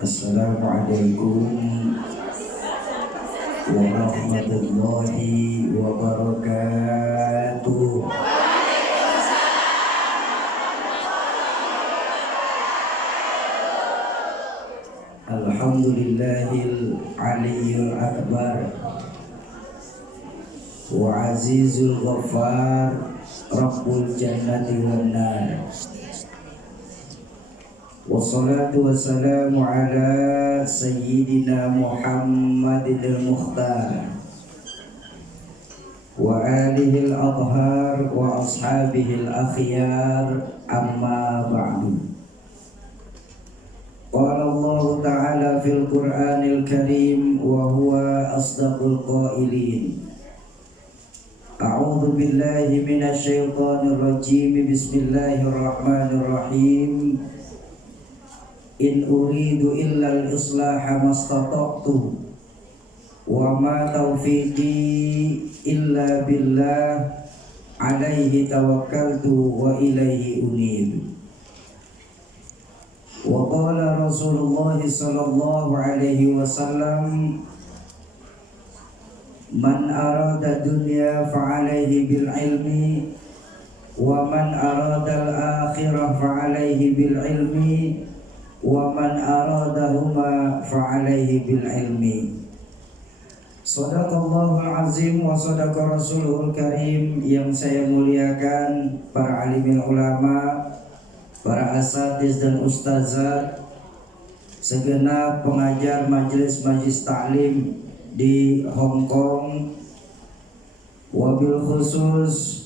Assalamualaikum warahmatullahi wabarakatuh. Alhamdulillahil aliyyil akbar wa azizul ghaffar rabbul jannati wan nar. Wassalatu wassalamu ala sayyidina Muhammadil Mukhtar wa alihil adhar wa ashabihil akhyar, amma ba'du. Qala Allah ta'ala fil Qur'anil Karim wa huwa asdaqul qailin. A'udzu billahi minasy syaithanir rajim. Bismillahirrahmanirrahim. In uridu illa al-islaha mastata'tu wa ma taufiqi illa billah alaihi tawakkaltu wa ilaihi unib. Wa qala Rasulullah sallallahu alaihi wasallam, man arada dunya fa'alaihi bil ilmi wa man arada al-akhirah fa'alaihi bil ilmi wa man aradahuma fa'alaihi bil ilmi. Shadaqallahul azim wa shadaqa rasulul karim. Yang saya muliakan para alimul ulama, para asatiz dan ustazat, segenap pengajar majelis taklim di Hong Kong, wabil khusus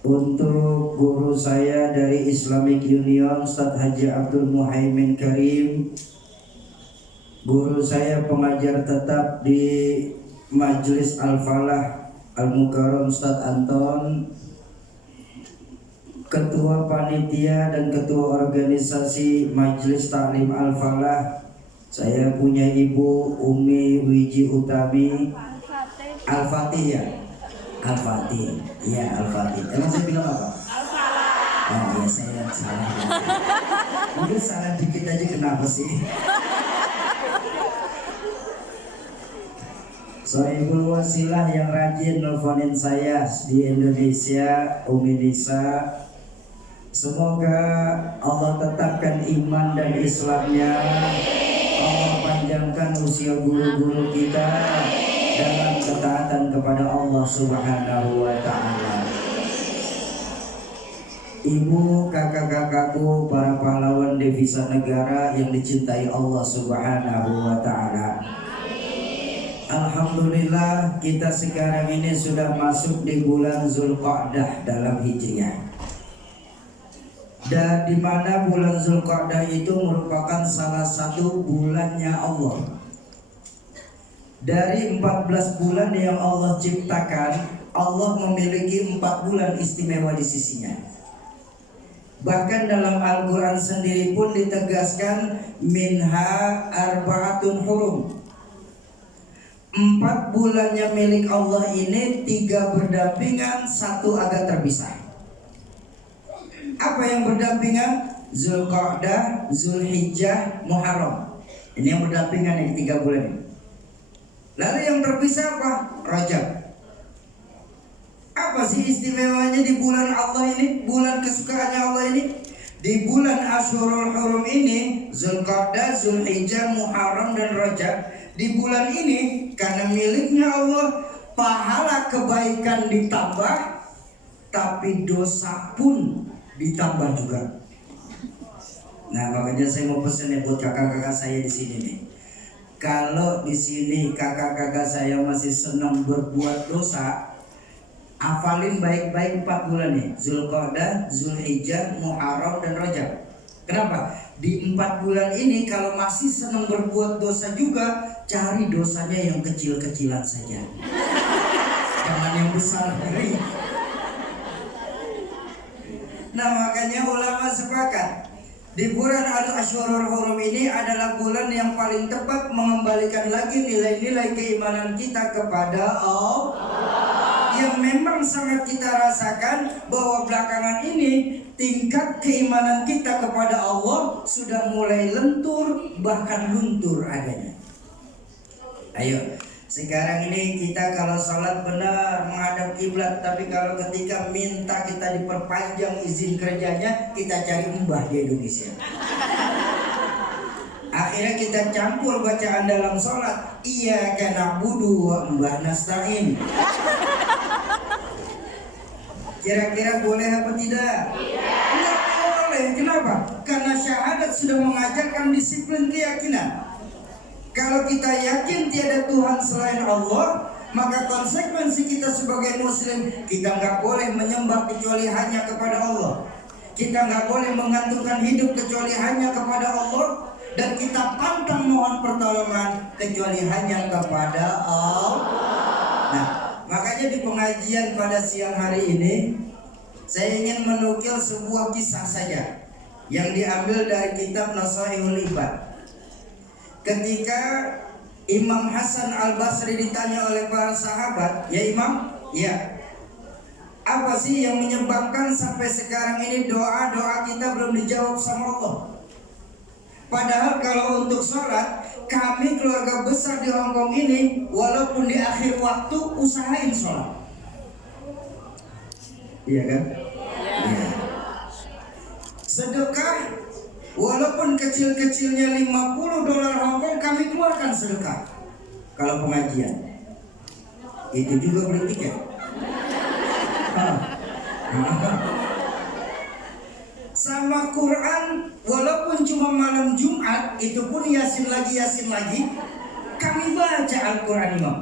untuk guru saya dari Islamic Union, Ustadz Haji Abdul Muhaimin Karim, guru saya pengajar tetap di Majelis Al-Falah Al-Mukarram Ustadz Anton, ketua panitia dan ketua organisasi Majelis Taklim Al-Falah. Saya punya ibu Umi Wiji Utami Al-Fatih ya? Al-Fatih, iya Al-Fatih. Emang saya bilang apa? Al-Falah. Oh iya, saya salah. Mungkin salah dikit aja, kenapa sih? Sohibul wasilah yang rajin nelfonin saya di Indonesia, Umi Nisa. Semoga Allah tetapkan iman dan Islamnya. Allah panjangkan usia guru-guru kita dalam ketaatan kepada Allah Subhanahu wa ta'ala. Ibu, kakak-kakakku, para pahlawan devisa negara yang dicintai Allah Subhanahu wa ta'ala. Alhamdulillah, kita sekarang ini sudah masuk di bulan Zulqa'dah dalam Hijriah. Dan di mana bulan Zulqa'dah itu merupakan salah satu bulannya Allah. Dari 14 bulan yang Allah ciptakan, Allah memiliki 4 bulan istimewa di sisinya. Bahkan dalam Al-Quran sendiri pun ditegaskan minha arba'atun hurum. 4 bulannya milik Allah ini, 3 berdampingan, 1 agak terpisah. Apa yang berdampingan? Zulqa'dah, Zulhijjah, Muharram. Ini yang berdampingan ini 3 bulan ini. Lalu yang terpisah apa? Rajab. Apa sih istimewanya di bulan Allah ini? Bulan kesukaannya Allah ini? Di bulan Ashurul Hurum ini, Zulqa'dah, Zulhijjah, Muharram dan Rajab. Di bulan ini karena miliknya Allah, pahala kebaikan ditambah, tapi dosa pun ditambah juga. Nah, makanya saya mau pesan ya buat kakak-kakak saya di sini nih. Kalau di sini kakak-kakak saya masih senang berbuat dosa, hafalin baik-baik 4 bulan nih. Zulqa'dah, Zulhijjah, Muharram dan Rajab. Kenapa? Di 4 bulan ini kalau masih senang berbuat dosa juga, cari dosanya yang kecil-kecilan saja. Jangan yang besar. Nah, makanya ulama sepakat di bulan Ashurul Hurum ini adalah bulan yang paling tepat mengembalikan lagi nilai-nilai keimanan kita kepada Allah. Yang memang sangat kita rasakan bahwa belakangan ini tingkat keimanan kita kepada Allah sudah mulai lentur, bahkan luntur adanya. Ayo, sekarang ini kita kalau sholat benar menghadap kiblat, tapi kalau ketika minta kita diperpanjang izin kerjanya, kita cari mbah di Indonesia. Akhirnya kita campur bacaan dalam sholat, iyyaka na'budu wa iyyaka nasta'in. Kira-kira boleh apa tidak? Tidak boleh. Kenapa? Karena syahadat sudah mengajarkan disiplin keyakinan. Kalau kita yakin tiada Tuhan selain Allah, maka konsekuensi kita sebagai muslim, kita nggak boleh menyembah kecuali hanya kepada Allah. Kita nggak boleh menggantungkan hidup kecuali hanya kepada Allah, dan kita pantang mohon pertolongan kecuali hanya kepada Allah. Nah, makanya di pengajian pada siang hari ini saya ingin menukil sebuah kisah saja yang diambil dari kitab Nasaihul Ibad. Ketika Imam Hasan Al-Basri ditanya oleh para sahabat, "Ya Imam, ya, apa sih yang menyebabkan sampai sekarang ini doa-doa kita belum dijawab sama Allah? Padahal kalau untuk sholat, kami keluarga besar di Hongkong ini, walaupun di akhir waktu usahain sholat." Iya kan? Iya. Sedekah, walaupun kecil-kecilnya $50 Hongkong, kami keluarkan sedekah. Kalau pengajian, itu juga beli tiket. Sama Quran, walaupun cuma malam Jumat, itu pun yasin lagi, kami baca Al-Quran, Imam.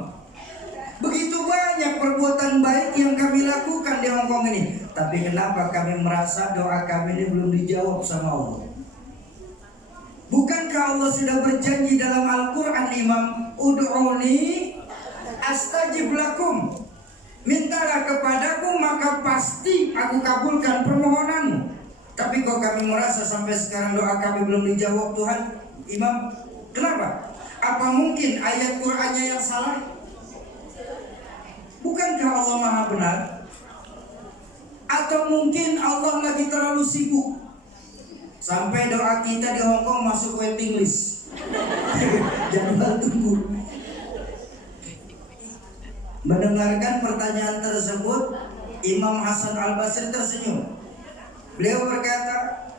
Begitu banyak perbuatan baik yang kami lakukan di Hongkong ini. Tapi kenapa kami merasa doa kami ini belum dijawab sama Allah? Bukankah Allah sudah berjanji dalam Al-Quran, Imam, ud'uni astajib lakum, mintalah kepadaku maka pasti aku kabulkan permohonanmu. Tapi kok kami merasa sampai sekarang doa kami belum dijawab Tuhan, Imam? Kenapa? Apa mungkin ayat Qur'annya yang salah? Bukankah Allah Maha benar? Atau mungkin Allah lagi terlalu sibuk sampai doa kita di Hongkong masuk waiting list, jadwal tunggu. Mendengarkan pertanyaan tersebut, Imam Hasan Al-Basri tersenyum. Beliau berkata,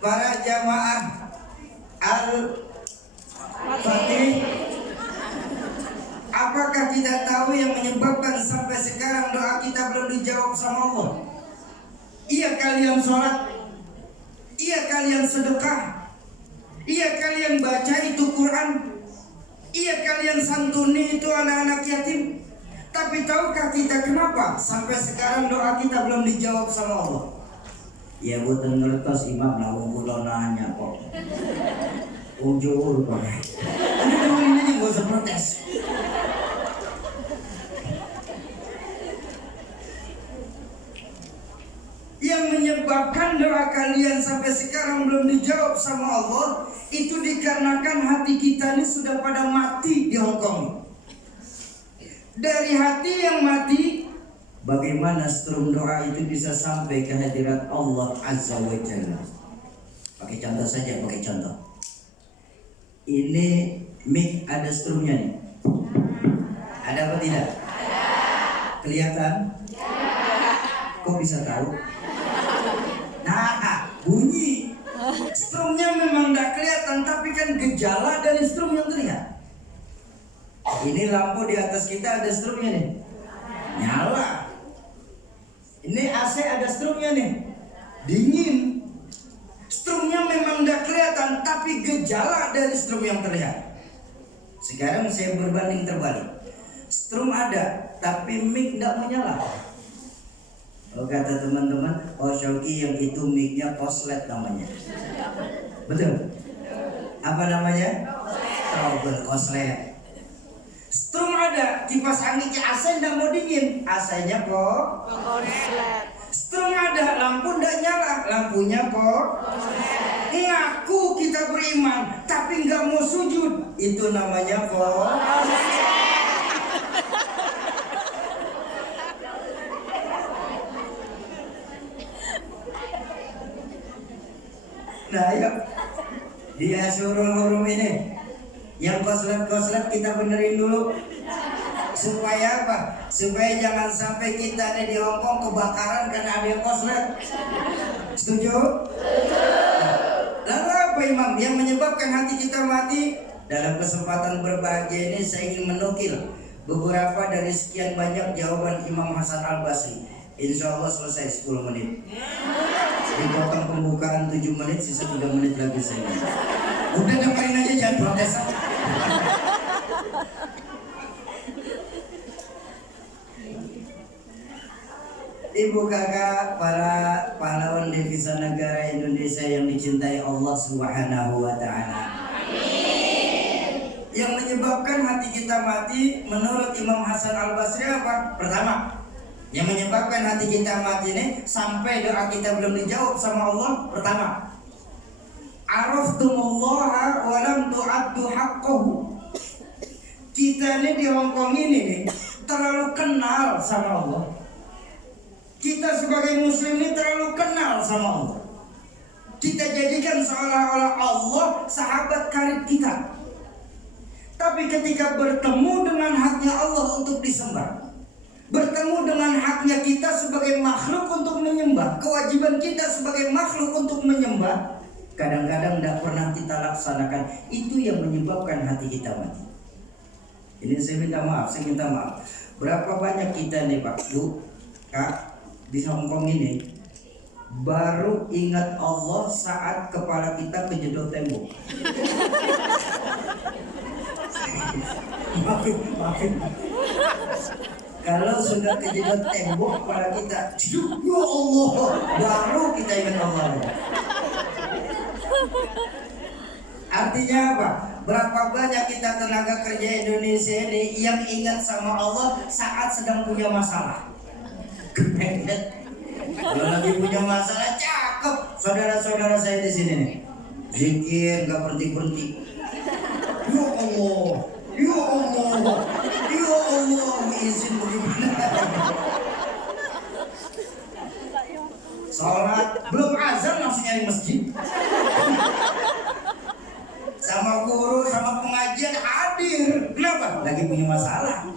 "Para jamaah Al-Fatih, apakah tidak tahu yang menyebabkan sampai sekarang doa kita belum dijawab sama Allah? Iya kalian sholat, iya kalian sedekah, iya kalian baca itu Quran, iya kalian santuni itu anak-anak yatim. Tapi tahukah kita kenapa sampai sekarang doa kita belum dijawab sama Allah?" Ya buatan ngertos Imam lah, kula nanya kok. Ujur kok. Ini dengerin aja, gak usah protes. Yang menyebabkan doa kalian sampai sekarang belum dijawab sama Allah, itu dikarenakan hati kita ini sudah pada mati di Hongkong. Dari hati yang mati, bagaimana strum doa itu bisa sampai ke hadirat Allah Azza wa Jalla? Pakai contoh saja, pakai contoh. Ini mic ada strumnya nih. Ada apa tidak? Kelihatan? Kok bisa tahu? Nah, bunyi. Strumnya memang tidak kelihatan, tapi kan gejala dari strum yang terlihat. Ini lampu di atas kita ada strumnya nih, nyala. Ini AC ada strumnya nih, dingin. Strumnya memang tidak kelihatan, tapi gejala dari strum yang terlihat. Sekarang saya berbanding terbalik. Strum ada, tapi mic tidak menyala. Oh, kata teman-teman, oh Syauki yang itu mic-nya koslet namanya. Betul? Apa namanya? Trouble koslet. Strum ada, kipas anginnya AC tidak mau dingin, AC-nya kok koslet. Strum ada, lampu tidak nyala, lampunya kok ngaku kita beriman, tapi nggak mau sujud, itu namanya kok. Nah ayo, di Asyurul Hurum ini yang koslet-koslet kita benerin dulu. Supaya apa? Supaya jangan sampai kita nih di Hongkong kebakaran karena ada yang koslet. Setuju? Lalu apa Imam yang menyebabkan hati kita mati? Dalam kesempatan berbahagia ini saya ingin menukil beberapa dari sekian banyak jawaban Imam Hasan Al-Basri. Insya Allah selesai 10 menit. Dipotong pembukaan 7 menit, sisa 3 menit lagi saya. Udah dengerin aja, jangan protes. Ibu kakak, para pahlawan devisa negara Indonesia yang dicintai Allah Subhanahu wa Ta'ala. Yang menyebabkan hati kita mati menurut Imam Hasan Al-Basri apa? Pertama, yang menyebabkan hati kita mati ini sampai doa kita belum dijawab sama Allah. Pertama, araftumullaha wa lam tu'addu haqqahu. Kita ini di Hongkong ini nih terlalu kenal sama Allah. Kita sebagai muslim ini terlalu kenal sama Allah. Kita jadikan seolah-olah Allah sahabat karib kita. Tapi ketika bertemu dengan haknya Allah untuk disembah, bertemu dengan haknya kita sebagai makhluk untuk menyembah, kewajiban kita sebagai makhluk untuk menyembah, kadang-kadang tidak pernah kita laksanakan. Itu yang menyebabkan hati kita mati. Ini saya minta maaf. Berapa banyak kita nih Pak, Bu, Kak, di Hongkong ini baru ingat Allah saat kepala kita kejedot tembok. Maafin. Kalau sudah kejedot tembok kepala kita, ya Allah, baru kita ingat Allah. Artinya apa? Berapa banyak kita tenaga kerja Indonesia ini yang ingat sama Allah saat sedang punya masalah. Kalau lagi punya masalah cakep, saudara-saudara saya di sini nih, zikir nggak berhenti. Ya Allah, izin bagaimana? Sholat belum azan langsung nyari masjid. Sama guru, sama pengajian hadir. Kenapa? Lagi punya masalah.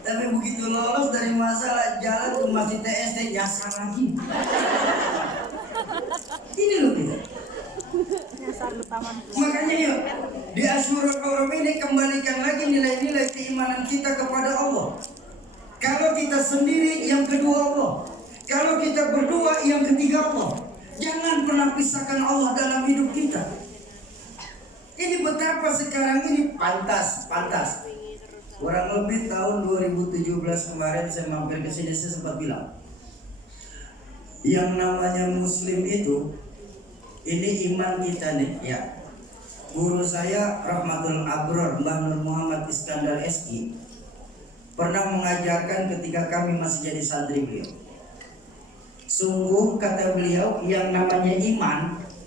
Tapi begitu lolos dari masalah, jalan ke masjid TSD nyasar lagi. Ini loh kita. Makanya yuk, di Asyurul Hurum ini kembalikan lagi nilai-nilai keimanan kita kepada Allah. Kalau kita sendiri, yang kedua Allah. Kalau kita berdua, yang ketiga Allah. Jangan pernah pisahkan Allah dalam hidup kita. Ini betapa sekarang ini pantas. Kurang lebih tahun 2017 kemarin saya mampir ke sini, saya sempat bilang, yang namanya muslim itu, ini iman kita nih ya. Guru saya Rahmatul Abror, Mbah Nur Muhammad Iskandar SI, pernah mengajarkan ketika kami masih jadi santri beliau. Sungguh kata beliau, yang namanya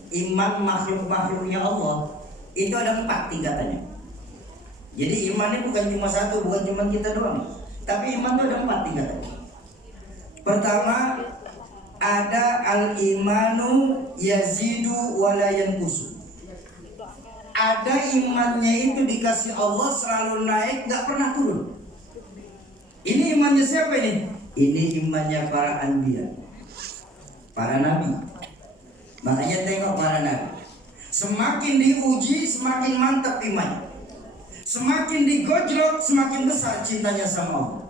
iman makhluk-makhluknya Allah, itu ada 4 tingkatannya. Jadi iman ini bukan cuma satu, bukan cuma kita doang, tapi iman itu ada 4 tingkatannya. Pertama, ada al-imanu yazidu wa la yanqusu. Ada imannya itu dikasih Allah selalu naik, gak pernah turun. Ini imannya siapa ini? Ini imannya para anbiya, para nabi. Makanya tengok para nabi, semakin diuji semakin mantap imannya, semakin digojlok semakin besar cintanya sama Allah.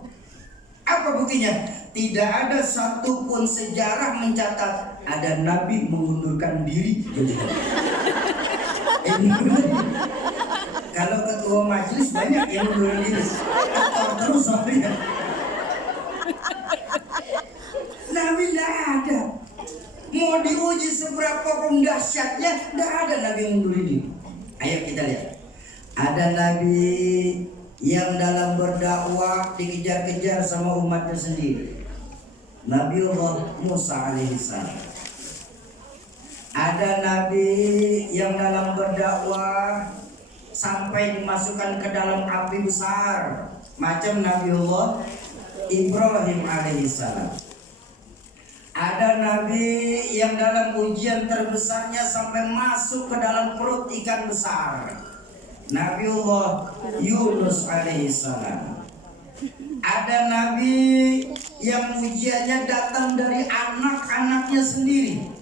Apa buktinya? Tidak ada satupun sejarah mencatat ada nabi mengundurkan diri. Kalau ketua majelis banyak yang mengundurkan diri, terus soalnya. Nabi tidak ada. Mau diuji seberapa pun dahsyatnya, tidak ada nabi yang mengundurkan diri. Ayo kita lihat. Ada nabi yang dalam berdakwah dikejar-kejar sama umatnya sendiri. Nabiullah Musa alaihissalam. Ada nabi yang dalam berdakwah sampai dimasukkan ke dalam api besar, macam Nabiullah Ibrahim alaihissalam. Ada nabi yang dalam ujian terbesarnya sampai masuk ke dalam perut ikan besar. Nabiullah Yunus alaihissalam. Ada nabi yang ujiannya datang dari anak-anaknya sendiri.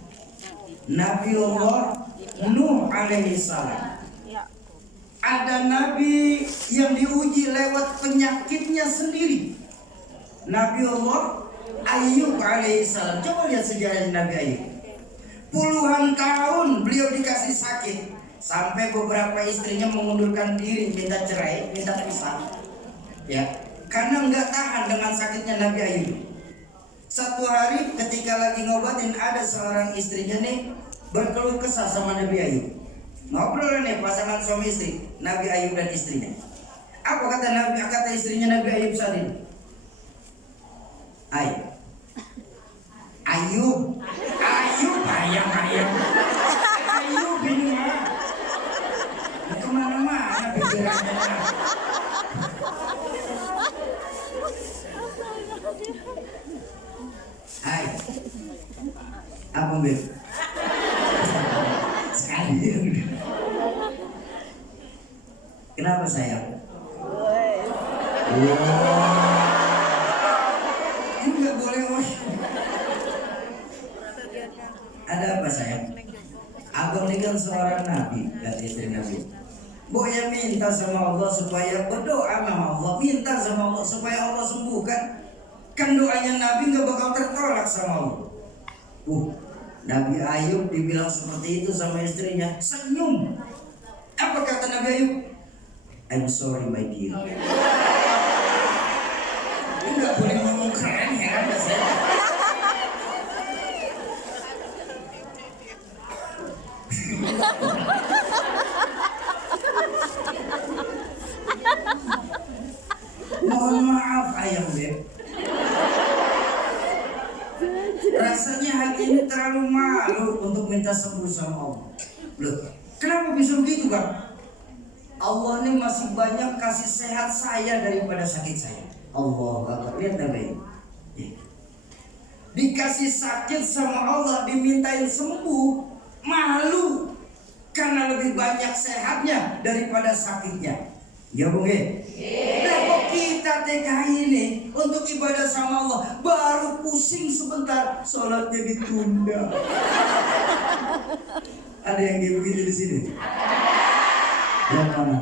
Nabiullah Nuh alaihissalam. Ada nabi yang diuji lewat penyakitnya sendiri. Nabiullah Ayub alaihissalam. Coba lihat sejarah Nabi Ayub. Puluhan tahun beliau dikasih sakit, sampai beberapa istrinya mengundurkan diri, minta cerai, minta pisah. Ya, karena nggak tahan dengan sakitnya Nabi Ayub. Satu hari ketika lagi ngobatin, ada seorang istrinya nih berkeluh kesah sama Nabi Ayub. Ngobrol nih pasangan suami istri, Nabi Ayub dan istrinya. Apa kata istrinya Nabi Ayub saat ini? Ayub, ayam. Ayub ini mah. Kemana-mana pikirannya. Hai, apa Beb? Sekali. Kenapa sayang? Enggak boleh. Ada apa sayang? Abang ini kan seorang nabi, kata istri Nabi. Boya minta sama Allah supaya berdoa sama Allah, minta sama Allah supaya Allah sembuhkan. Kan doanya Nabi nggak bakal tertolak sama Allah. Nabi Ayub dibilang seperti itu sama istrinya, senyum. Apa kata Nabi Ayub? I'm sorry my dear. Enggak boleh ngomong keren, heran gak saya? Mohon maaf ayam Beb. Rasanya hati ini terlalu malu untuk minta sembuh sama Allah. Loh, kenapa bisa begitu Bang? Allah ini masih banyak kasih sehat saya daripada sakit saya. Allah, lihat Nabi. Dikasih sakit sama Allah, dimintain sembuh, malu karena lebih banyak sehatnya daripada sakitnya. Ya Bung ya? Nah kok kita TKI ini untuk ibadah sama Allah baru pusing sebentar, sholatnya ditunda. Ada yang kayak begitu di sini? Yang mana?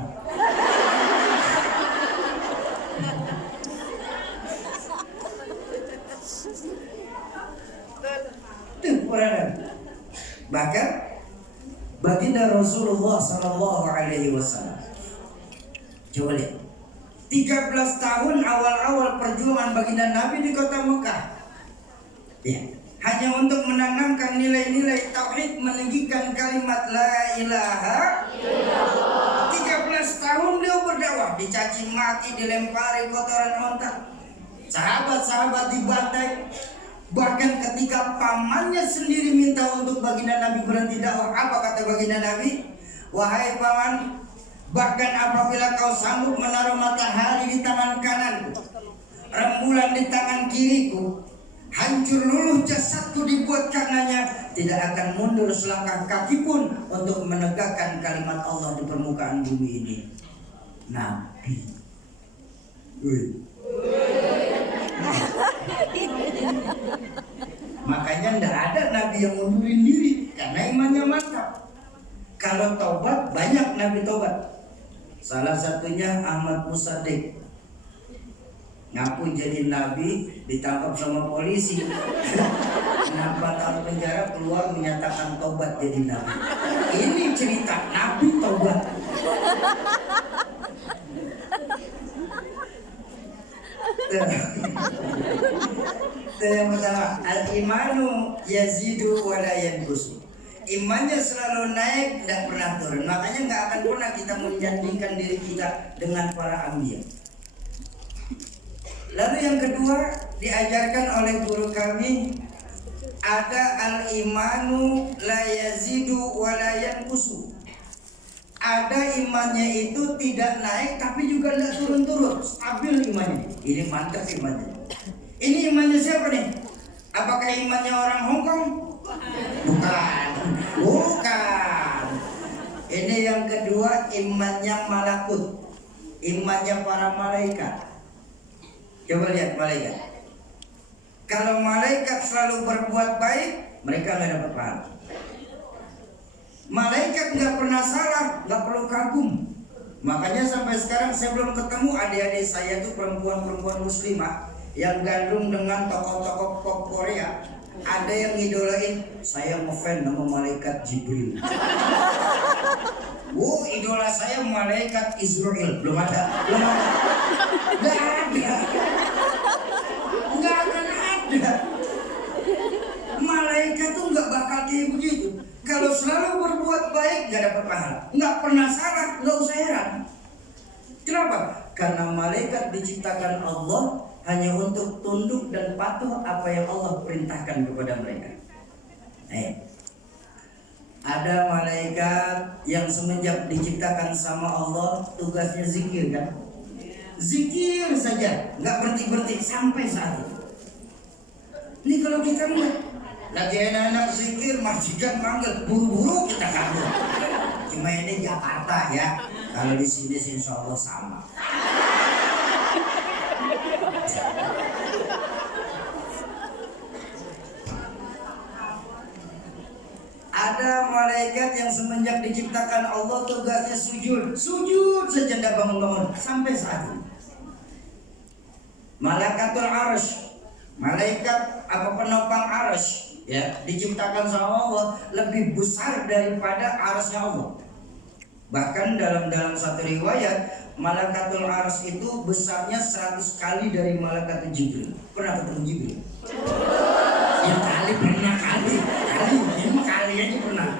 Bahkan baginda Rasulullah Sallallahu Alaihi Wasallam, coba lihat, 13 tahun awal-awal perjuangan baginda Nabi di kota Mekah, ya, hanya untuk menanamkan nilai-nilai tauhid, meninggikan kalimat la ilaha illallah. 13 tahun beliau berdakwah, dicaci maki, dilempari kotoran onta, sahabat-sahabat dibantai. Bahkan ketika pamannya sendiri minta untuk baginda Nabi berhenti dakwah, apa kata baginda Nabi? Wahai paman, bahkan apabila kau sanggup menaruh matahari di tangan kananku, rembulan di tangan kiriku, hancur luluh jasadku dibuat karenanya, tidak akan mundur selangkah kaki pun untuk menegakkan kalimat Allah di permukaan bumi ini. Nabi. Makanya tidak ada nabi yang mundurin diri karena imannya mantap. Kalau taubat, banyak nabi taubat. Salah satunya Ahmad Musaddiq, ngaku jadi nabi, ditangkap sama polisi. 6 tahun penjara, keluar menyatakan taubat jadi nabi. Ini cerita nabi taubat. Yang pertama, al-imanu yazidu wa la yanqusu. Imannya selalu naik, tidak pernah turun. Makanya nggak akan pernah kita menjandingkan diri kita dengan para anbiya. Lalu yang kedua, diajarkan oleh guru kami, ada al-imanu la yazidu wa la yanqusu. Ada imannya itu tidak naik tapi juga tidak turun-turun, stabil imannya. Ini mantap imannya. Ini imannya siapa nih? Apakah imannya orang Hong Kong? Bukan. Bukan. Ini yang kedua, imannya malakut, imannya para malaikat. Coba lihat malaikat. Kalau malaikat selalu berbuat baik, mereka nggak dapat pahala. Malaikat nggak pernah salah, nggak perlu kagum. Makanya sampai sekarang saya belum ketemu adik-adik saya tuh perempuan-perempuan muslimah yang gandrung dengan tokoh-tokoh pop Korea. Ada yang ngidolain, saya ngefans sama malaikat Jibril. Idola saya malaikat Israel. Belum ada. Nggak ada. Nggak akan ada. Malaikat tuh nggak bakal kayak begitu. Kalau selalu berbuat baik nggak dapat pahala, nggak pernah salah, nggak usah heran. Kenapa? Karena malaikat diciptakan Allah hanya untuk tunduk dan patuh apa yang Allah perintahkan kepada mereka. Ada malaikat yang semenjak diciptakan sama Allah tugasnya zikir kan? Zikir saja, nggak berhenti sampai saat itu. Ini kalau kita melihat lagi enak-enak zikir, majikan manggil, buru-buru kita kabur. Cuma ini Jakarta ya, kalau di sini insya Allah sama. Ada malaikat yang semenjak diciptakan Allah tugasnya sujud saja tidak bangun-bangun sampai saat ini. Malaikatul Arsy, malaikat penopang Arsy, ya, diciptakan sama Allah lebih besar daripada arsy Allah. Bahkan dalam satu riwayat, Malaikatul Arsy itu besarnya 100 kali dari Malaikatul Jibril. Pernah ketemu Jibril? Ya kali aja pernah.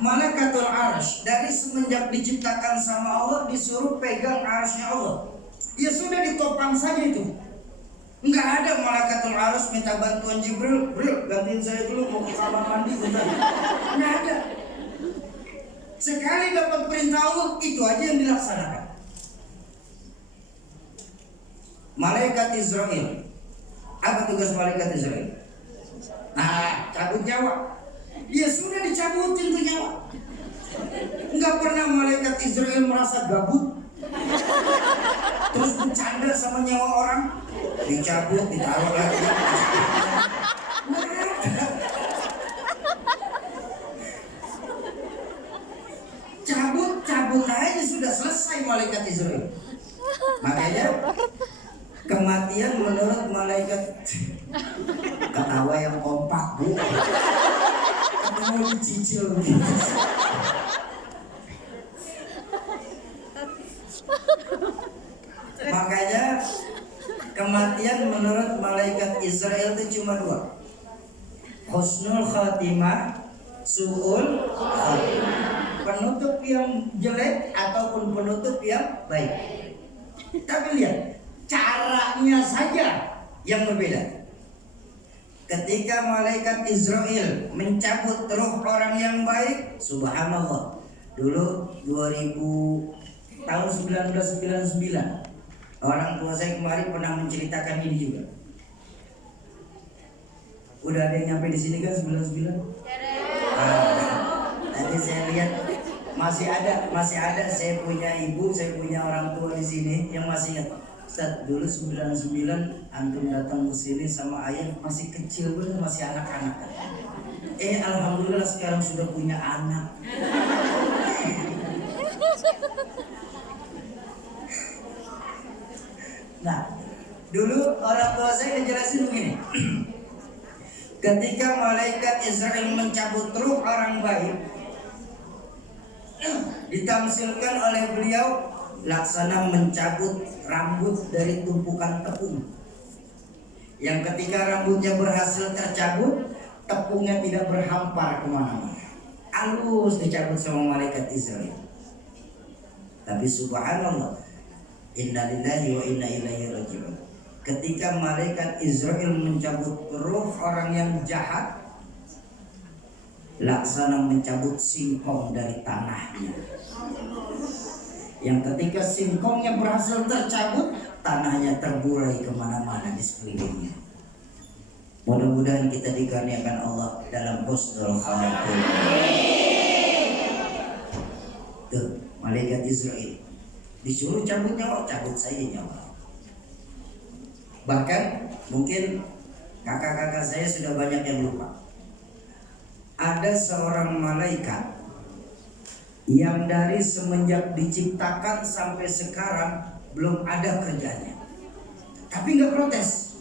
Malaikatul Arsy dari semenjak diciptakan sama Allah disuruh pegang arsy Allah. Ya sudah ditopang saja itu. Enggak ada Malaikatul Arsy minta bantuan Jibril, gantiin saya dulu mau ke kamar mandi bentar. Enggak ada. Sekali dapat perintah Allah, itu aja yang dilaksanakan. Malaikat Israel. Apa tugas malaikat Israel? Cabut nyawa. Ya sudah dicabutin tuh nyawa. Enggak pernah malaikat Israel merasa gabut terus bercanda sama nyawa orang, dicabut, ditaruh lagi. Cabut aja sudah selesai malaikat Israel. Makanya kematian menurut malaikat ketawa yang kompak bu, ketawa dicicil gitu. Makanya kematian menurut malaikat Israel itu cuma 2, husnul khatimah, su'ul khatimah, penutup yang jelek ataupun penutup yang baik. Tapi lihat caranya saja yang berbeda. Ketika malaikat Israel mencabut ruh orang yang baik, subhanallah, dulu 2000 tahun 1999 orang tua saya kemarin pernah menceritakan ini juga. Udah ada yang nyampe di sini kan 99? Tadi saya lihat masih ada. Saya punya ibu, saya punya orang tua di sini yang masih ingat. Ustaz, dulu 99 antum datang ke sini sama ayah masih kecil banget, masih anak-anak. Alhamdulillah sekarang sudah punya anak. Nah, dulu orang tua saya ngejelasin begini. Ketika malaikat Israel mencabut ruh orang baik, ditamsilkan oleh beliau laksana mencabut rambut dari tumpukan tepung. Yang ketika rambutnya berhasil tercabut, tepungnya tidak berhampar kemana-mana, halus dicabut sama malaikat Israel. Tapi subhanallah, innalillahi wa inna ilaihi raji'un. Ketika malaikat Israel mencabut ruh orang yang jahat, laksana mencabut singkong dari tanahnya. Yang ketika singkongnya berhasil tercabut, tanahnya terburai kemana-mana di sekelilingnya. Mudah-mudahan kita dikaruniakan Allah dalam husnul khatimah. Tuh, malaikat Israel disuruh cabut nyawa, cabut saja nyawa. Bahkan mungkin kakak-kakak saya sudah banyak yang lupa. Ada seorang malaikat yang dari semenjak diciptakan sampai sekarang belum ada kerjanya, tapi nggak protes.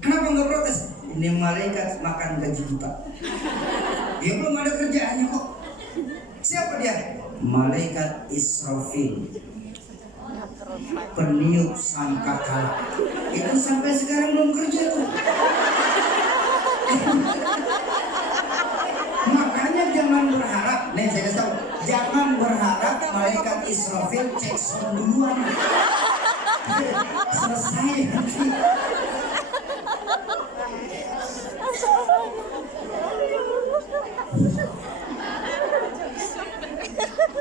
Kenapa nggak protes? Ini malaikat makan gaji buta. Dia belum ada kerjaannya kok. Siapa dia? Malaikat Israfil, peniup sangkakala. Itu sampai sekarang belum kerja tuh. Makanya jangan berharap, nih saya kasih tahu, jangan berharap malaikat Israfil cek sound duluan. Selesai nanti.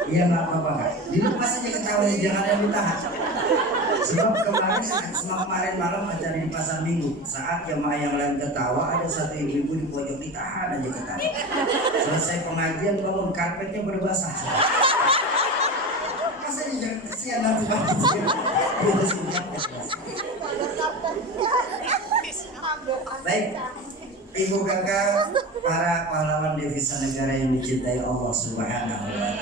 Iya nggak apa-apa kan? Dilepas aja ketawanya, jangan yang ditahan. Sebab kemarin malam acara di pasar minggu, saat jemaah yang lain ketawa, ada satu ibu di pojok ditahan aja ketawa. Selesai pengajian bangun, karpetnya berbasah. Masa dia kesian nanti baik, ibu kakak, para pahlawan devisa negara yang dicintai Allah Subhanahu wa Ta'ala.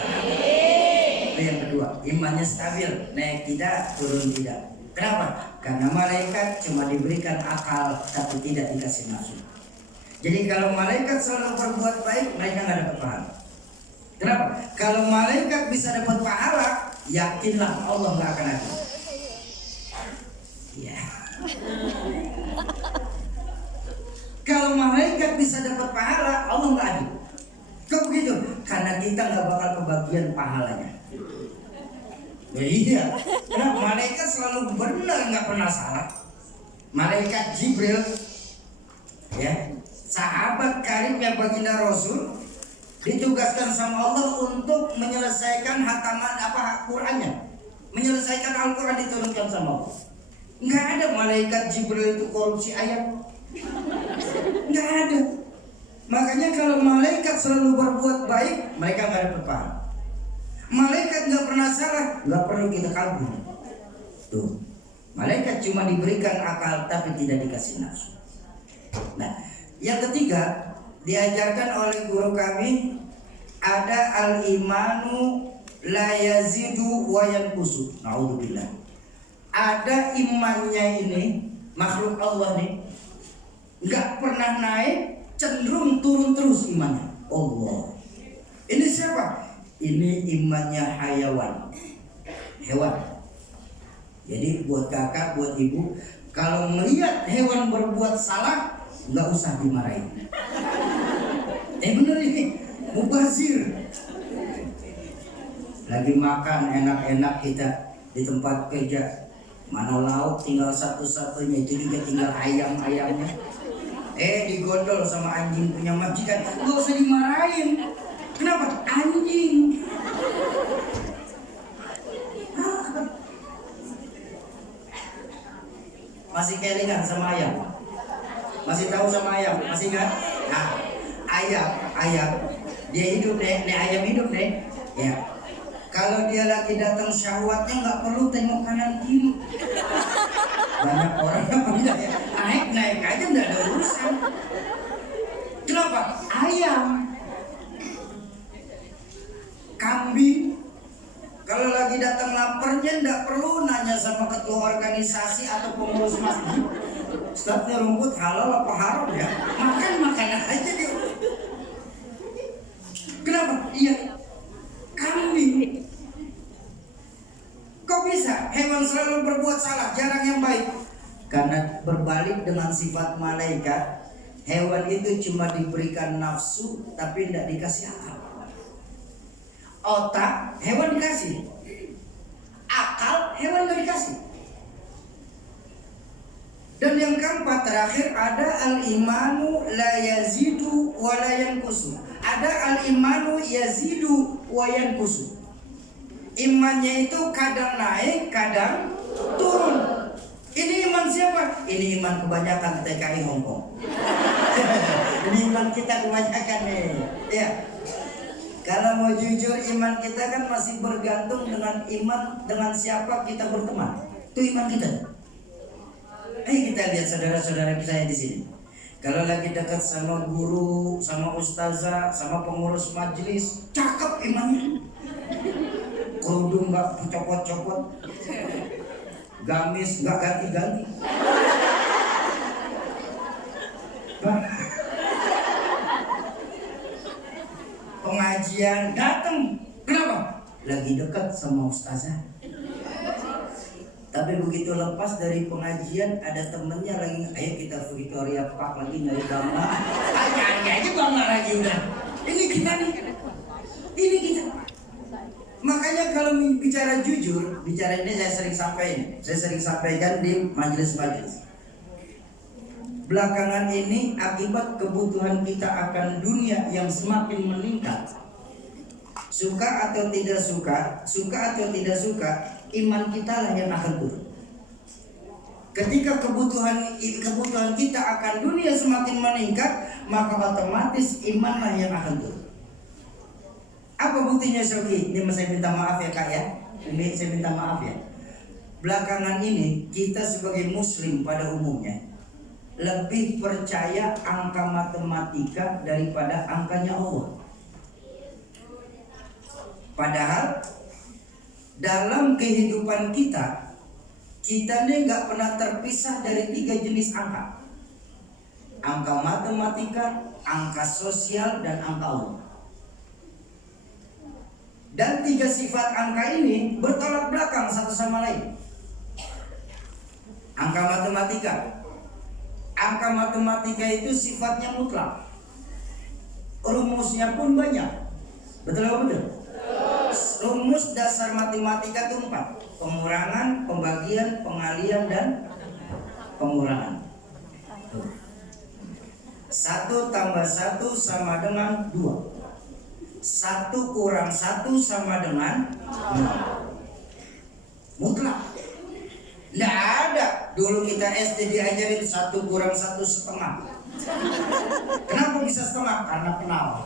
Itu yang kedua, imannya stabil, naik tidak, turun tidak. Kenapa? Karena malaikat cuma diberikan akal tapi tidak dikasih nafsu. Jadi kalau malaikat selalu berbuat baik, mereka nggak dapat pahala. Kenapa? Kalau malaikat bisa dapat pahala, yakinlah Allah nggak akan ada. Ya. Kalau malaikat bisa dapat pahala, Allah nggak adil. Kok begitu? Karena kita nggak bakal kebagian pahalanya. Ya iya, karena malaikat selalu benar, nggak pernah salah. Malaikat Jibril, ya, sahabat karibnya baginda Rasul, ditugaskan sama Allah untuk menyelesaikan hataman Qurannya, menyelesaikan Al-Quran diturunkan sama Allah. Nggak ada malaikat Jibril itu korupsi ayat. Nggak ada. Makanya kalau malaikat selalu berbuat baik, mereka nggak dapat pahala. Malaikat nggak pernah salah, nggak perlu kita kagum. Tuh, malaikat cuma diberikan akal tapi tidak dikasih nafsu. Nah, yang ketiga diajarkan oleh guru kami, ada al-imanu la yazidu wa yanqusu. Naudzubillah. Ada imannya ini, makhluk Allah nih, nggak pernah naik, cenderung turun terus imannya. Allah. Ini siapa? Ini imannya hayawan, hewan. Jadi buat kakak, buat ibu, kalau melihat hewan berbuat salah, nggak usah dimarahin. Bener ini, mubazir. Lagi makan enak-enak kita di tempat kerja, mana lauk tinggal satu-satunya, itu juga tinggal ayam-ayamnya. Digondol sama anjing punya majikan, nggak usah dimarahin. Kenapa? Anjing. Masih kelingan sama ayam? Masih tahu sama ayam? Masih ingat? Nah, ayam, dia hidup deh, ayam hidup deh. Ya. Kalau dia lagi datang syahwatnya nggak perlu tengok kanan kiri. Banyak orang yang punya ya, naik aja nggak ada urusan. Kenapa? Ayam, kambing, kalau lagi datang laparnya nggak perlu nanya sama ketua organisasi atau pengurus masjid, Ustadznya rumput halal apa haram ya? Makan aja dia. Kenapa? Iya, kambing. Kok bisa hewan selalu berbuat salah, jarang yang baik? Karena berbalik dengan sifat malaikat, hewan itu cuma diberikan nafsu tapi tidak dikasih akal. Otak hewan dikasih, akal hewan gak dikasih. Dan yang keempat terakhir ada al-imanu la yazidu wa la yanqusu. Ada al-imanu yazidu wa yanqusu. Imannya itu kadang naik, kadang turun. Ini iman siapa? Ini iman kebanyakan TKI Hongkong. Ini iman kita kebanyakan nih. Ya. Kalau mau jujur, iman kita kan masih bergantung dengan dengan siapa kita berteman. Itu iman kita. Ayo kita lihat saudara-saudara kita yang di sini. Kalau lagi dekat sama guru, sama ustazah, sama pengurus majelis, cakep imannya. Kerudung nggak copot-copot, gamis nggak ganti-ganti. Pengajian datang, kenapa? Lagi dekat sama ustazah. Tapi begitu lepas dari pengajian, ada temennya lagi, ayo kita Victoria Park lagi nyari bangga. Nyanyi aja bangga lagi udah. Ini kita nih, ini kita. Makanya kalau bicara jujur, bicara ini saya sering sampaikan di majelis-majelis. Belakangan ini akibat kebutuhan kita akan dunia yang semakin meningkat, suka atau tidak suka, iman kita lah yang akan turun. Ketika kebutuhan kita akan dunia semakin meningkat, maka otomatis iman lah yang akan turun. Apa buktinya Shoki? Ini saya minta maaf ya Kak ya. Ini saya minta maaf ya. Belakangan ini kita sebagai muslim pada umumnya lebih percaya angka matematika daripada angkanya Allah. Padahal dalam kehidupan kita ini nggak pernah terpisah dari 3 jenis angka. Angka matematika, angka sosial, dan angka Allah. Dan 3 sifat angka ini bertolak belakang satu sama lain. Angka matematika itu sifatnya mutlak. Rumusnya pun banyak. Betul apa betul? Rumus dasar matematika itu 4. Pengurangan, pembagian, pengalian, dan pengurangan. 1 tambah 1 sama dengan 2. 1 kurang 1 sama dengan 0. Mutlak. Nggak ada. Dulu kita SD diajarin 1 kurang 1 setengah. Kenapa bisa setengah? Karena kenal.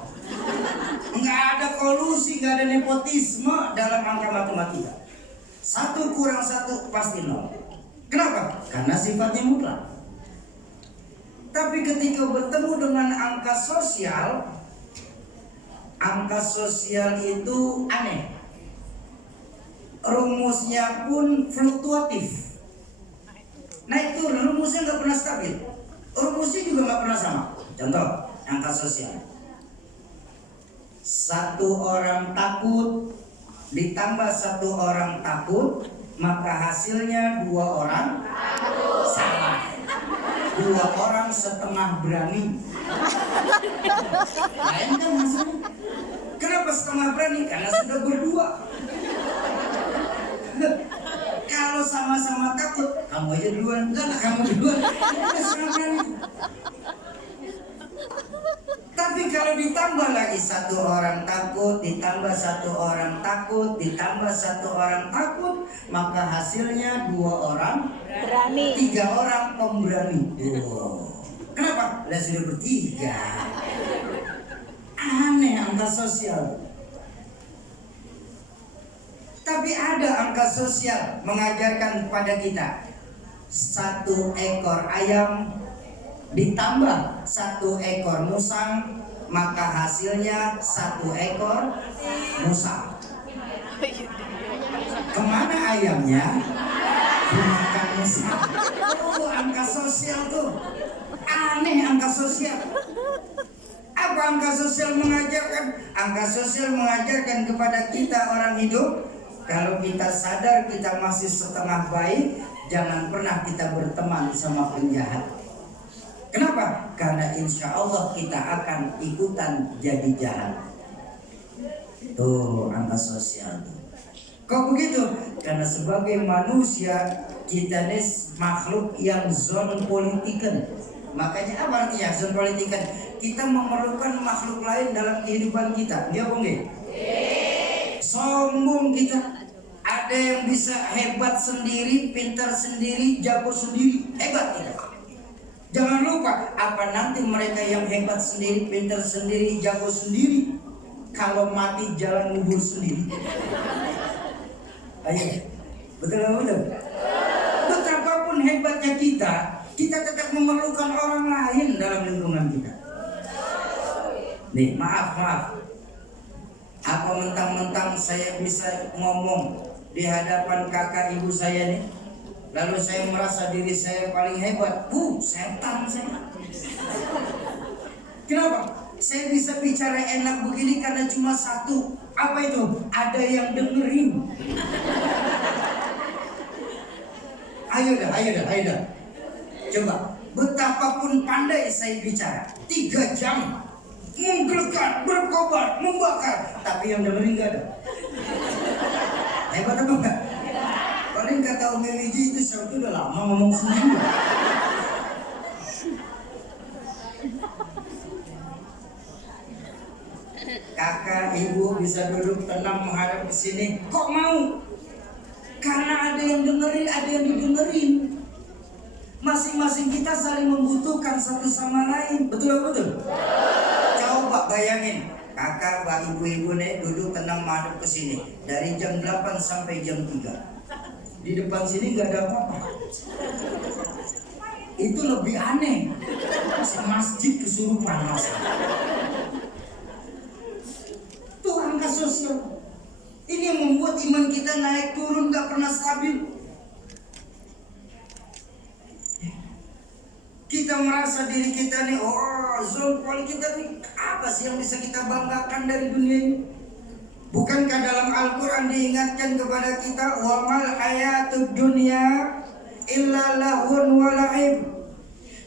Nggak ada kolusi, nggak ada nepotisme dalam angka matematika. 1 kurang 1 pasti 0. Kenapa? Karena sifatnya mutlak. Tapi ketika bertemu dengan angka sosial itu aneh. Rumusnya pun fluktuatif. Nah itu rumusnya nggak pernah stabil. Rumusnya juga nggak pernah sama. Contoh, angka sosial. 1 orang takut ditambah 1 orang takut, maka hasilnya 2 orang sama. 2 orang setengah berani. Lain kan maksudnya. Kenapa setengah berani? Karena sudah berdua. Kalau sama-sama takut, kamu aja duluan. Enggak, kamu duluan. Udah setengah berani. Tapi kalau ditambah lagi 1 orang takut, ditambah 1 orang takut, ditambah 1 orang takut, maka hasilnya 2 orang berani, 3 orang pemberani. Kenapa? Lah sudah bertiga. Aneh angka sosial. Tapi ada angka sosial mengajarkan kepada kita 1 ekor ayam ditambah 1 ekor musang, maka hasilnya 1 ekor musang. Kemana ayamnya? Dimakan musang. Angka sosial tuh. Aneh angka sosial. Apa angka sosial mengajarkan? Angka sosial mengajarkan kepada kita orang hidup, kalau kita sadar kita masih setengah baik, jangan pernah kita berteman sama penjahat. Kenapa? Karena insya Allah kita akan ikutan jadi jahat. Tuh angka sosial. Kok begitu? Karena sebagai manusia kita ini makhluk yang zon politikan. Makanya apa artinya zon politikan? Kita memerlukan makhluk lain dalam kehidupan kita. Iya apa enggak? Sombong kita. Ada yang bisa hebat sendiri, pintar sendiri, jago sendiri. Hebat kita. Jangan lupa Kenapa? Apa nanti mereka yang hebat sendiri, pintar sendiri, jago sendiri, kalau mati jalan ngubur sendiri? Ayo, betul? Betapapun hebatnya kita tetap memerlukan orang lain dalam lingkungan kita. Nih, maaf. Apa mentang-mentang saya bisa ngomong di hadapan kakak ibu saya nih, lalu saya merasa diri saya paling hebat? Setan saya. Kenapa? Saya bisa bicara enak begini karena cuma satu. Apa itu? Ada yang dengerin. Ayo dah. Coba, betapapun pandai saya bicara, 3 jam menggelegar, berkobar, membakar, tapi yang dengerin gak ada. Hebat apa enggak? Paling kata Umi Wiji itu saya udah lama ngomong sendiri. Kakak, ibu bisa duduk tenang menghadap ke sini. Kok mau? Karena ada yang dengerin, ada yang didengerin. Masing-masing kita saling membutuhkan satu sama lain. Betul? Coba bayangin, kakak, ibu-ibu nih duduk tenang menghadap ke sini dari jam 8 sampai jam 3. Di depan sini nggak ada apa-apa. Itu lebih aneh. Masjid kesurupan masa. Itu angka sosial. Ini yang membuat iman kita naik turun, gak pernah stabil. Kita merasa diri kita nih, zon paling kita nih, apa sih yang bisa kita banggakan dari dunia ini? Bukankah dalam Al-Quran diingatkan kepada kita, wa mal hayatud dunya illa lahun wa la'ib.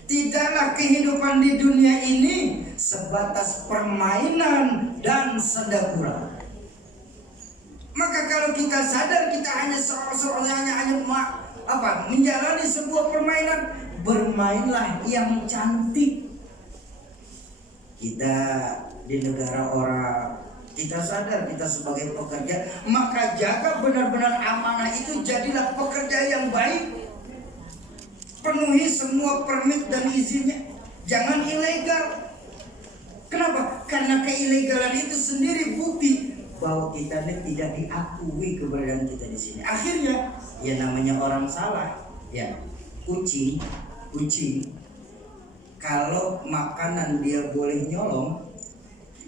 Tidaklah kehidupan di dunia ini sebatas permainan dan senda gurau. Maka kalau kita sadar kita hanya menjalani sebuah permainan, bermainlah yang cantik. Kita di negara orang, kita sadar kita sebagai pekerja, maka jaga benar-benar amanah itu, jadilah pekerja yang baik. Penuhi semua permit dan izinnya, jangan ilegal. Kenapa? Karena keilegalan itu sendiri bukti bahwa kita tidak diakui keberadaan kita di sini. Akhirnya, ya namanya orang salah. Ya, kucing, kalau makanan dia boleh nyolong,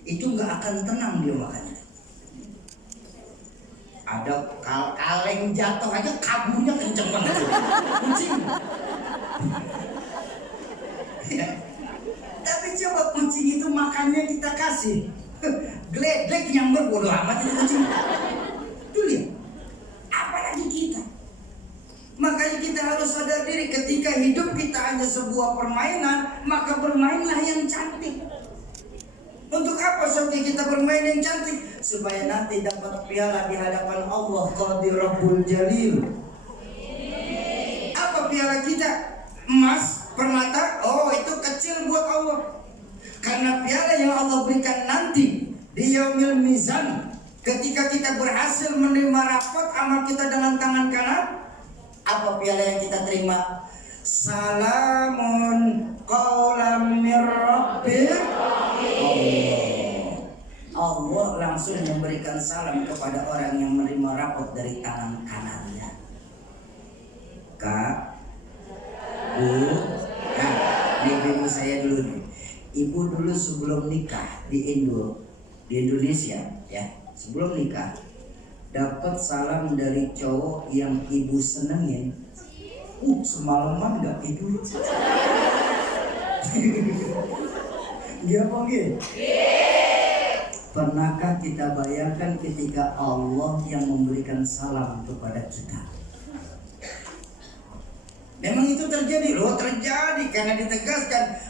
itu nggak akan tenang dia makannya. Ada kaleng jatuh aja kaburnya kenceng banget. Kucing. Ya. Tapi coba kucing itu makannya kita kasih gledek yang berbodoh amat itu kucing. Tuh lihat, apalagi kita. Makanya kita harus sadar diri, ketika hidup kita hanya sebuah permainan, maka bermainlah yang cantik. Untuk apa sampai kita bermain yang cantik? Supaya nanti dapat piala di hadapan Allah Qadir Rabbul Jalil. Apa piala kita? Emas, permata? Oh, itu kecil buat Allah. Karena piala yang Allah berikan nanti di Yaumil Mizan, ketika kita berhasil menerima rapot amal kita dengan tangan kanan, apa piala yang kita terima? Salamun qaulam mir rabbil alamin. Allah langsung memberikan salam kepada orang yang menerima rapot dari tangan kanannya. Kak, Bu, ibu saya dulu nih. Ibu dulu sebelum nikah di Indonesia, ya, sebelum nikah dapat salam dari cowok yang ibu senengin. Semalaman gak tidur. Iya apa gitu? Pernahkah kita bayangkan ketika Allah yang memberikan salam kepada kita? Memang itu terjadi loh, terjadi karena ditegaskan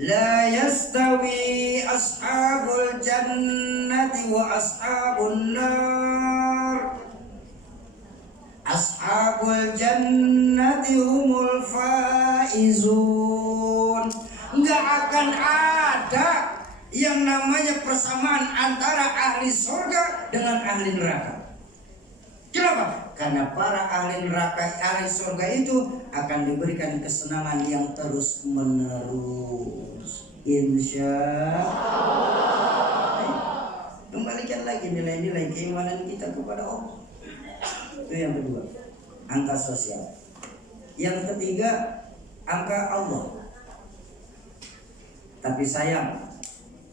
la yastawi ashabul jannati wa ashabun nar. Ashabul jannati humul faizun. Enggak akan ada yang namanya persamaan antara ahli surga dengan ahli neraka. Kenapa? Karena para ahli neraka, ahli surga itu akan diberikan kesenangan yang terus menerus. Insya Allah. Kembalikan lagi nilai-nilai keimanan kita kepada Allah. Itu yang kedua, angka sosial. Yang ketiga, angka Allah. Tapi sayang,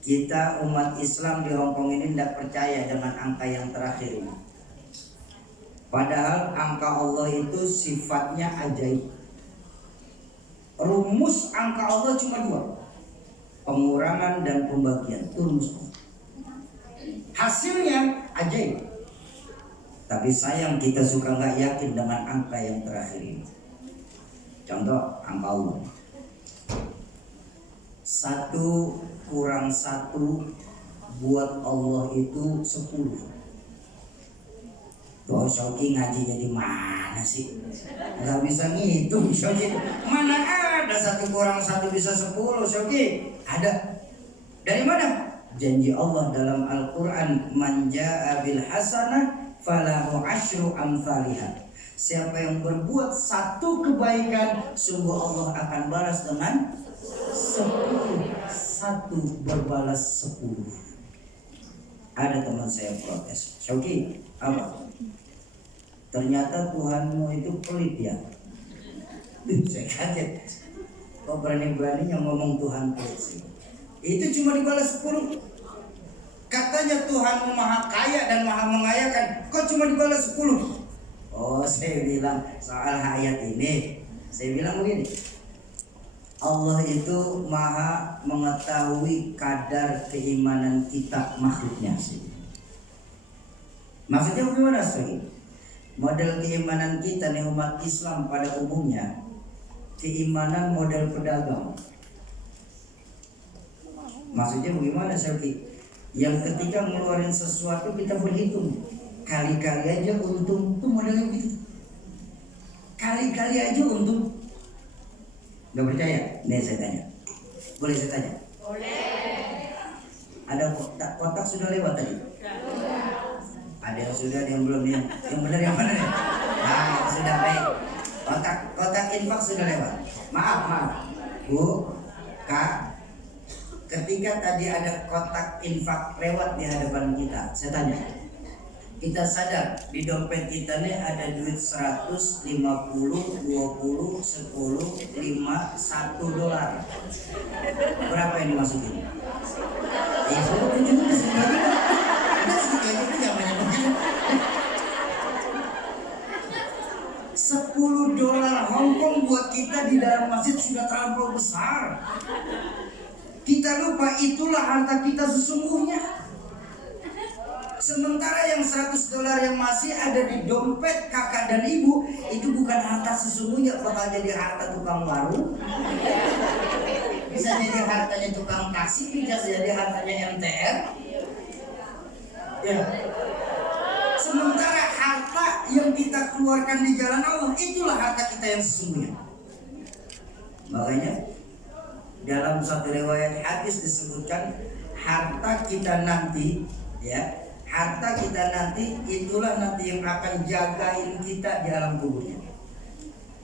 kita umat Islam di Hongkong ini tidak percaya dengan angka yang terakhir ini. Padahal angka Allah itu sifatnya ajaib. Rumus angka Allah cuma dua, pengurangan dan pembagian. Itu rumusnya. Hasilnya ajaib. Tapi sayang kita suka nggak yakin dengan angka yang terakhir ini. Contoh angka Allah. 1 kurang 1 buat Allah itu 10. Tuh Shoki ngajinya di mana sih? Gak bisa ngitung Shoki. Mana ada 1 kurang 1 bisa 10 Shoki? Ada. Dari mana? Janji Allah dalam Al-Quran, man ja'a bil hasanah falahu asyru amsalihah. Siapa yang berbuat 1 kebaikan, sungguh Allah akan balas dengan 10. 1 berbalas 10. Ada teman saya protes, Shoki, apa? Ternyata Tuhanmu itu pelit ya. Saya kaget. Kok berani-beraninya ngomong Tuhan pelit sih? Itu cuma dibalas 10. Katanya Tuhanmu maha kaya dan maha mengayakan, kok cuma dibalas 10? Oh, saya bilang soal ayat ini, saya bilang begini, Allah itu maha mengetahui kadar keimanan kita makhluknya sih. Maksudnya bagaimana sih? Model keimanan kita nih umat Islam pada umumnya, keimanan model pedagang. Maksudnya bagaimana Syafie? Yang ketika ngeluarin sesuatu kita berhitung, kali-kali aja untung. Itu modelnya begitu. Kali-kali aja untung. Gak percaya? Nih saya tanya. Boleh saya tanya? Boleh. Ada kotak sudah lewat tadi? Ada yang sudah, ada yang belum. Yang benar yang mana nih? Nah, sudah baik. Kotak infak sudah lewat. Maaf. Bu, Kak. Ketika tadi ada kotak infak lewat di hadapan kita, saya tanya, kita sadar di dompet kita nih ada duit 100, 50, 20, 10, 5, $1. Berapa yang dimasukin? Ya sudah tunjukin segitu. Ada segitu itu jangan banyak. $10 Hongkong buat kita di dalam masjid sudah terlalu besar. Kita lupa itulah harta kita sesungguhnya. Sementara yang $100 yang masih ada di dompet kakak dan ibu, itu bukan harta sesungguhnya, bakal jadi harta tukang warung, bisa jadi hartanya tukang taksi, bisa jadi hartanya MTR. Ya. Sementara harta yang kita keluarkan di jalan Allah, itulah harta kita yang sesungguhnya. Makanya dalam satu riwayat hadis disebutkan harta kita nanti, ya, harta kita nanti itulah nanti yang akan jagain kita di alam kuburnya.